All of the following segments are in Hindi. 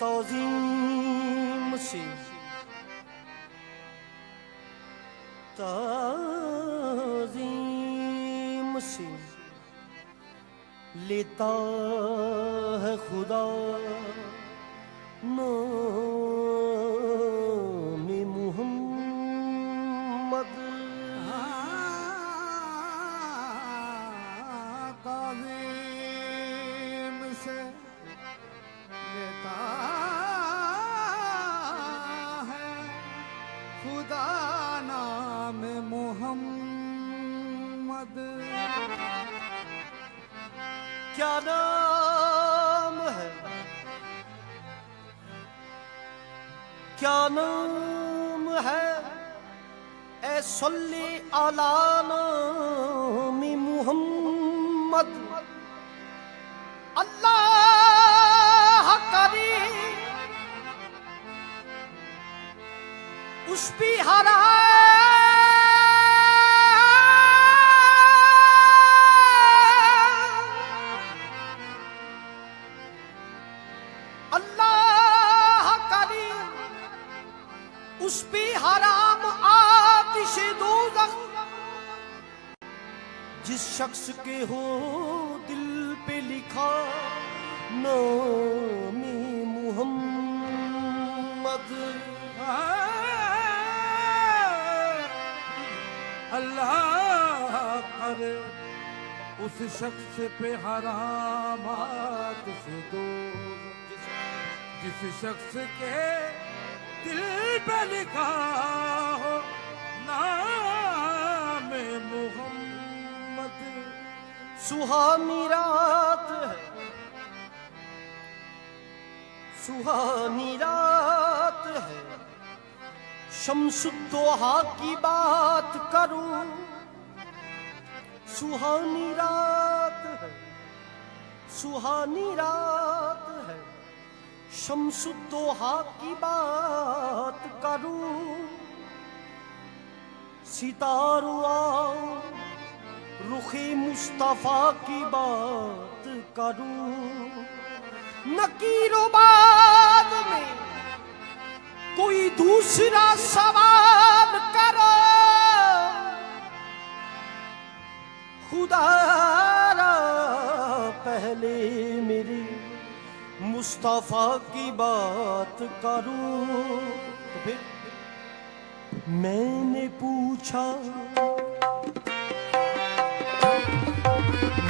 तौज़ीम से ताज़ीम से लेता है खुदा नाम मुहम्मद। ताज़ीम से लेता है खुदा नाम मुहम्मद। क्या नाम है, क्या नाम है, ए सल्ली अला नामी मुहम्मद। अल्लाह करे उस भी हरा उस पे हराम आतिश दोज़ख, जिस शख्स के हो दिल पे लिखा नामे मुहम्मद। अल्लाह करे उस शख्स पे हराम आतिश दोज़ख, जिस शख्स के दिल पे लिखा हो नाम मुहम्मद। सुहानी रात है, सुहानी रात है, शम्सुद्दोहा की बात करूं। सुहानी रात है, सुहानी रात है, शम्सुद्दोहा की बात करूं। सितारों आओ रुखे मुस्तफा की बात करूं। नकीरों बाद में कोई दूसरा सवाल करो, खुदा पहले मेरी मुस्तफा की बात करूं। तो फिर मैंने पूछा,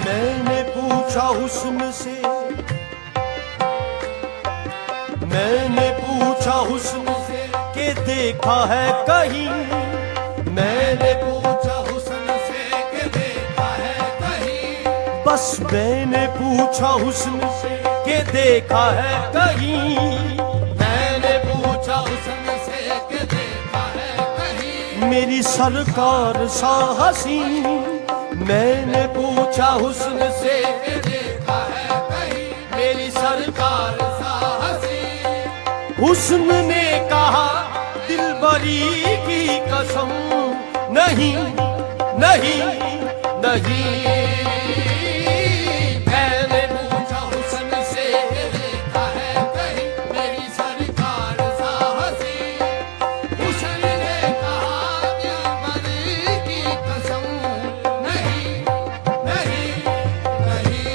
मैंने पूछा हुस्न से, मैंने पूछा हुस्न से कि देखा है कहीं। मैंने पूछा हुस्न से कि देखा है कहीं। बस मैंने पूछा हुस्न से के देखा है कहीं। मैंने पूछा हुस्न से के देखा है कहीं। मेरी सरकार सा हसीन। मैंने पूछा हुस्न से के देखा है कहीं। मेरी सरकार सा हसीन। हुस्न ने कहा दिलबरी की कसम, नहीं नहीं नहीं। मेरी सरकार साथी। हुस्न ने कहा दिलबरी की कसम, नहीं नहीं नहीं।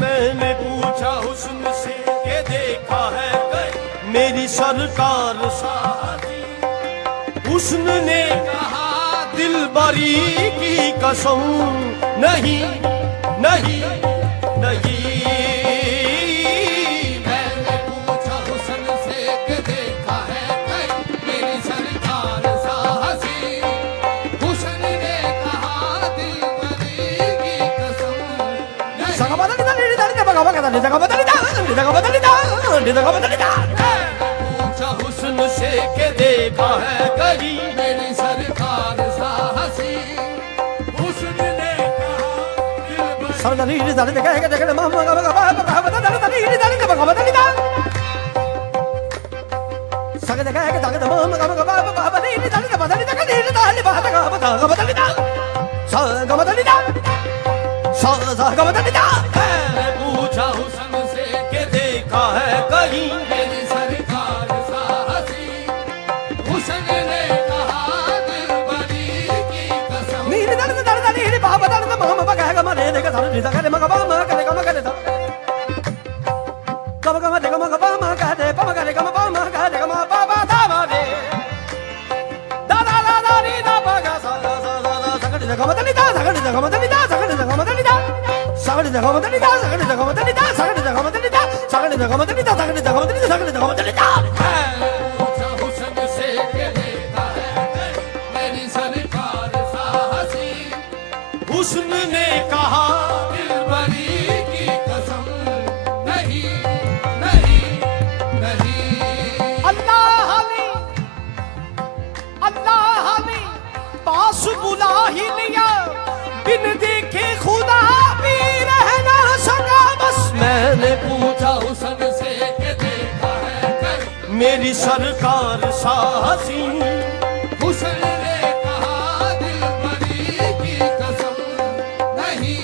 मैंने पूछा हुस्न से कि देखा है कहीं। मेरी सरकार साहसी। हुस्न ने कहा दिलबरी की कसम, हुस्न से के देखा है कहीं। मेरी सरकार साहसी। हुस्न ने कहा सरदारी दारी देखा है देखा मामा का दारी दारी का भगवा दारी दा सगे देखा है कि दागे मामा का भगवा दारी दारी का दारी का दारी दारी बात का भगवा दारी दा सा गवा दारी दा सा सा गवा दारी दा। पूछा हुस्न से के देखा है कहीं। मेरी सरकार साहसी। हुस्न ने कहा दिलबरी की कसम। नीली दर्द दर्द नीली बाबा दर्द मामा बगा है गमा ने का धर निदा करे मगा बामा करे गमा करे दा गमा गमा दे गमा बामा का दे बामा करे गमा बामा का दे गमा बाबा दा मा दे दा दा दा दा नी दा बगा सा सा सा सा सगड़ी दा गमा दनी दा सगड़ी दा गमा दनी दा सगड़ी दा गमा दनी दा सगड़ी दा गमा दनी दा सगड़ी दा गमा दनी दा सगड़ी दा गमा दनी दा सगड़ी दा गमा दनी दा सगड़ी दा गमा दनी दा सगड़ी दा गमा दनी दा। हुस्न से के देखा है मेरी सरकार साहसी। हुस्न ने कहा दिलबरी की कसम नहीं नहीं नहीं अल्लाह ने पास बुला ही लिया, बिन देखे खुदा भी रह ना सका। बस मैंने पूछा हुस्न से कि देखा है कहीं मेरी सरकार साहसी, हुस्न ने कहा दिलबरी की कसम नहीं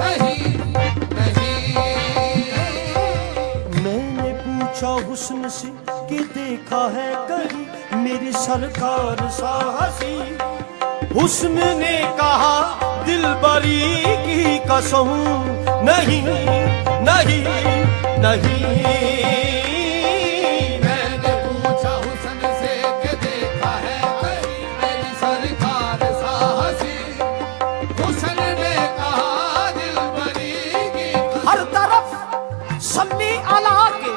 नहीं नहीं मैंने पूछा हुस्न से कि देखा है कहीं मेरी सरकार साहसी। हुस्न ने कहा दिलबरी की कसम नहीं नहीं नहीं। मैंने पूछा हुस्न से कि देखा है कहीं मेरी सरकार साहसी, हुस्न ने कहा दिलबरी की हर तरफ सन्नी अला के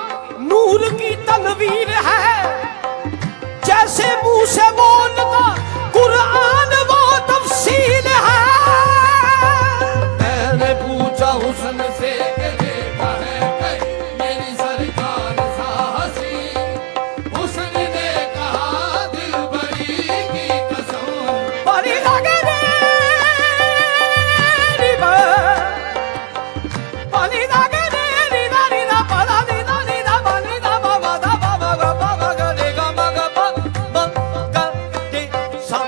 नूर की तनवीर है, जैसे मुंह से बोलता कुरान वो तफसील है। मैंने पूछा हुस्न से कि देखा है कहीं मेरी सरकार साहसी, हुस्न ने कहा दिलबरी की कसम बड़ी लगे रे रिबा, बड़ी लगे रे रिदा रिदा पदा रिदा रिदा बनी दा बाबा दा बाबा गा बाबा गा रे गा मा गा बा मा गा रे सा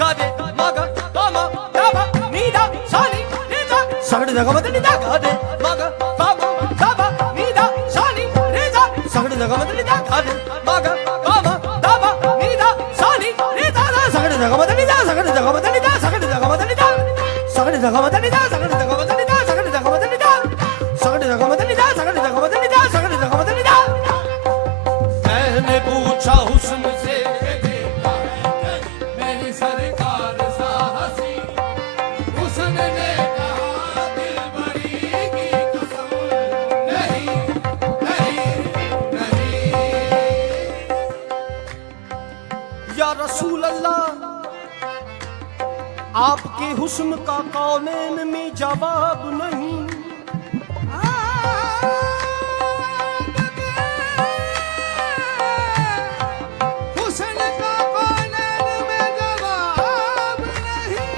गा रे मा गा बा मा गा बा नी दा सा नी रे दा सगड़ जगह बदली दा गा रे मा गा बा मा गा बा नी दा सा नी रे दा सगड़ जगह बदली दा गा रे मा गा बा मा गा बा नी दा सा नी रे दा सगड़ जगह बदली दा सगड़ जगह बदली दा सगड़ जगह बदली दा सगड़ जगह बदली दा सगड़ जगह बदली दा सगड़ जगह बदली दा सगड़ जगह बदली दा सगड़ जगह बदली दा सगड़ जगह बदली दा। मैंने पूछा हुस्न से कि देखा है कहीं मेरी सरकार साहसी, हुस्न ने कहा दिलबरी की कसम नहीं नहीं नहीं या रसूल अल्लाह आपके हुस्न का कौनैन में जवाब नहीं। हुस्न का कौनैन में जवाब नहीं,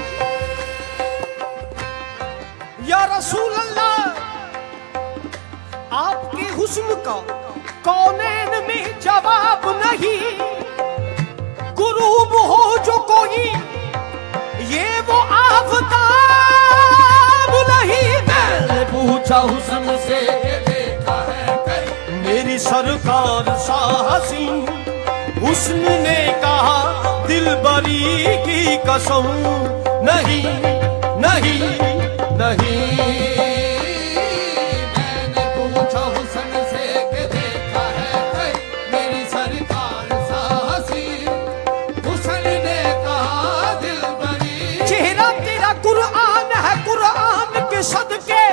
या रसूल अल्लाह आपके हुस्न का कौनैन में जवाब नहीं। गुरूब हो जो कोई ये वो आफताब नहीं। मैंने पूछा हुस्न से कि देखा है कहीं मेरी सरकार साहसी, हुस्न ने कहा दिलबरी की कसम नहीं नहीं नहीं। मैंने पूछा हुस्न से कि देखा है कहीं मेरी सरकार साहसी, हुस्न ने कहा दिलबरी चेहरा तेरा कुरान है, कुरान के सदके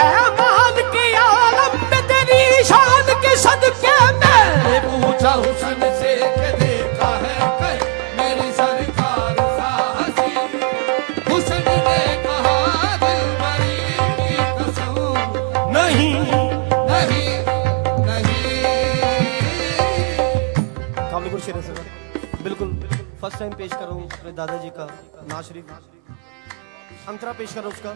ऐमान के आलम में तेरी शान के सदके। मैंने पूछा हुस्न से कि देखा है कहीं मेरी सरकार साहसी, हुस्न ने कहा दिलबरी की कसम नहीं नहीं नहीं काबिल गुरशेर है सर। बिल्कुल फर्स्ट टाइम पेश कर रहा हूँ अपने दादाजी का नाज शरीफ, अंतरा पेश कर रहा हूँ उसका।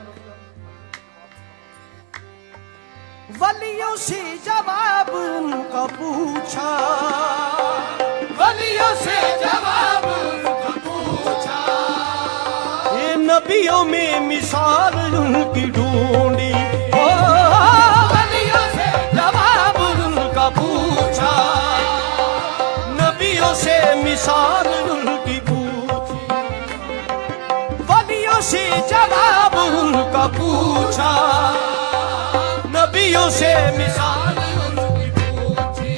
वलियों से जवाब उनका पूछा, वलियों से जवाब उनका पूछा, ये नबियों में मिसाल उनकी ढूंढी। ओ, वलियों से जवाब उनका पूछा, नबियों से मिसाल उनकी पूछी। वलियों से जवाब उनका पूछा, नबियों से मिसाल उनकी पूछी।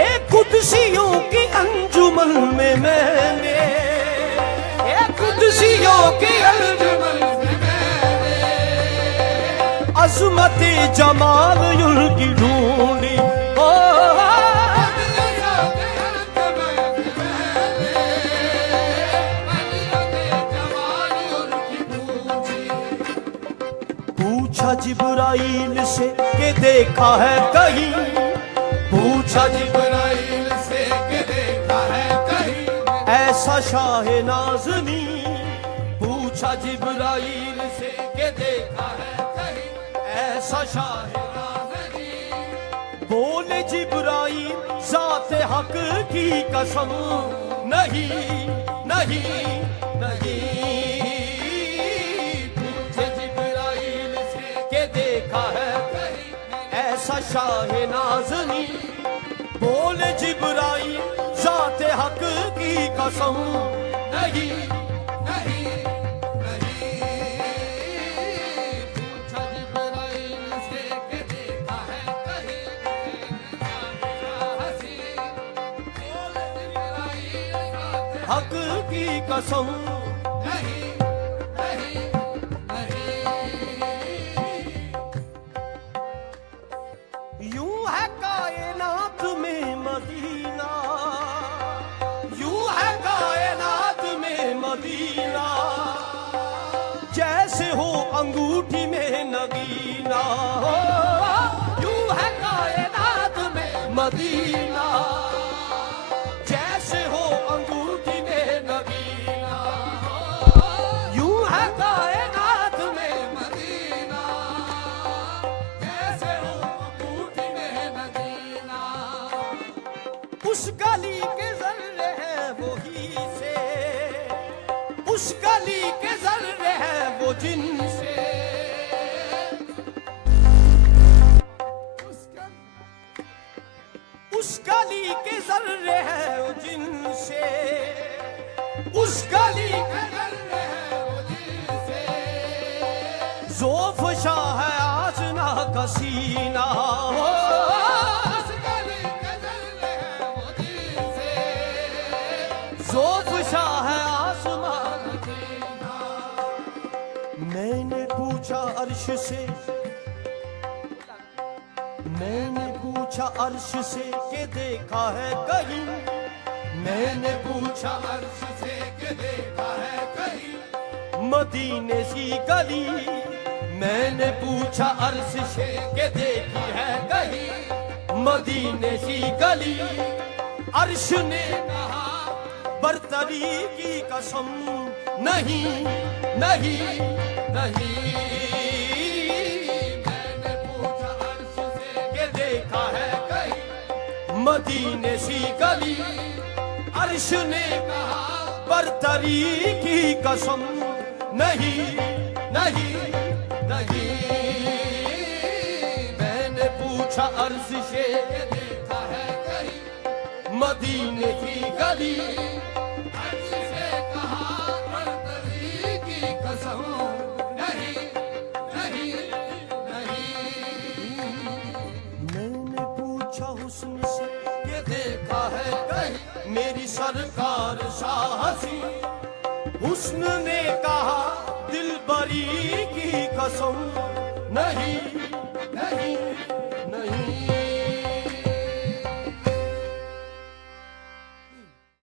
एक कुदसियों की अंजुमन में मैंने, एक कुदसियों की अंजुमन अंजुमन में मैंने अजमत जमाल उनकी ढूंढी। ओ, पूछा जिब्राइल से कि देखा है कहीं, पूछा जिब्राइल से के देखा है कहीं ऐसा शाह नाज़नी, पूछा जिब्राइल से कि देखा है कहीं ऐसा शाह नाज़नी। बोले जिब्राइल ज़ाते हक की कसम, नहीं नहीं नहीं। पूछे जिब्राइल से कि देखा है कहीं ऐसा शाह नाज़नी, बोले जिब्राइल ज़ाते हक की कसम, नहीं नहीं नहीं। पूछा जिब्राइल से के देखा है कहीं हंसी, बोले जिब्राइल साथ हक की कसम, नहीं नहीं नहीं। यूं है कायनात में मदीना, यूं है कायनात में मदीना, जैसे हो अंगूठी में नगीना। यूं है कायनात में मदीना, जैसे हो अंगूठी में नगीना। यूं है कायनात में मदीना कैसे हो अंगूठी में मदीना। उस गली के जर्रे हैं वही से, उस गली के जर्रे हैं वो जिनसे, उस गली के जर्रे हैं वो जिनसे, उस गली के जर्रे हैं वो जिनसे, ज़ौफ़ शाह है आज़ना का सीना। उस गली के जर्रे हैं वो जिनसे, ज़ौफ़ शाह है आसमान। मैंने पूछा अर्श से, मैंने पूछा अर्श से कि देखा है कहीं, मैंने पूछा अर्श से के देखा है कहीं मदीने सी गली, मैंने पूछा अर्श से कि देखी है कहीं मदीने सी गली। अर्श ने कहा बरतरी की कसम, नहीं नहीं नहीं। मैंने पूछा अर्श से के देखा है कहीं मदीने सी गली। अर्श ने कहा बरतरी की कसम, नहीं नहीं नहीं। मैंने पूछा अर्श से के देखा है कहीं मदीने की गली। अर्श से कहा बरतरी की कसम, नहीं नहीं नहीं। मैंने पूछा हुस्न से ये देखा है कहीं मेरी सरकार शाहसी। हुस्न ने कहा दिलबरी की कसम, नहीं